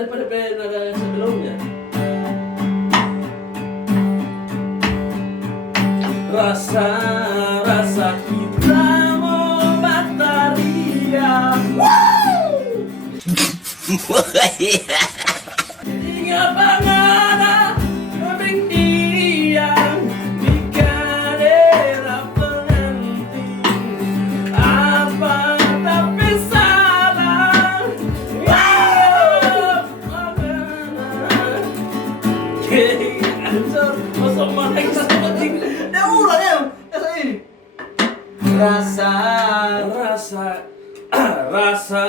daripada nada sebelumnya. Rasa kita membataria. Hingga bangana berdiam di daerah pengantin. Apa tapi salah. Anjir, masa mana kita penting? Dia ulang ya, saya ini. Rasa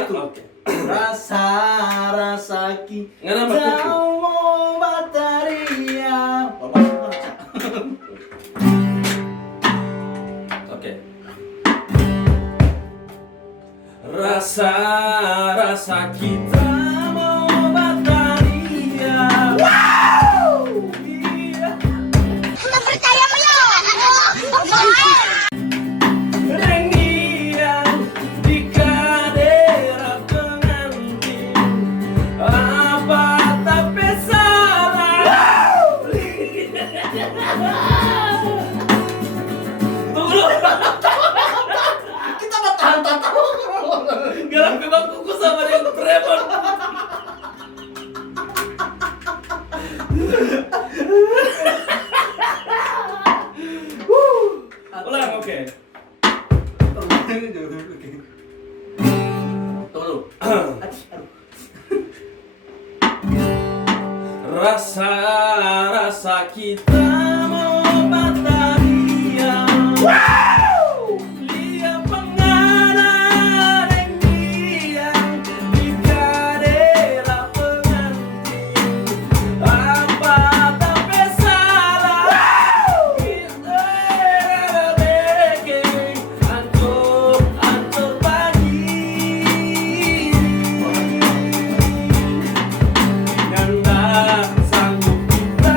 itu. Oke. Rasa Nggak nama kita kuku. membataria. Oke. Rasa kita membataria. Iya. Nggak percaya mo yun! Rengian di daerah pengantin. Apa tapi salah. Tunggu. Kita mah tahan-tahan. Garap memang kuku sama dia Tremor. Ulang, oke. Tunggu. Rasa kita membataria. Lihat penganan yang diam di daerah pengantin. Apa tapi salah. Kita bikin ancur pagi. Ganda sanggup kita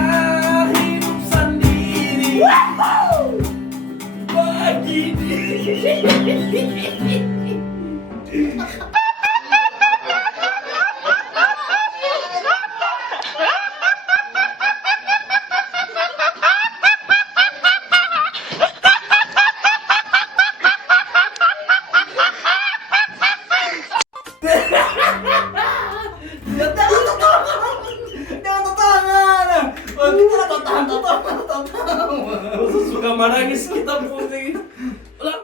hidup sendiri. Pagi Jangan tahan. Kita mah tahan-tahan. suka menangis kita pusing.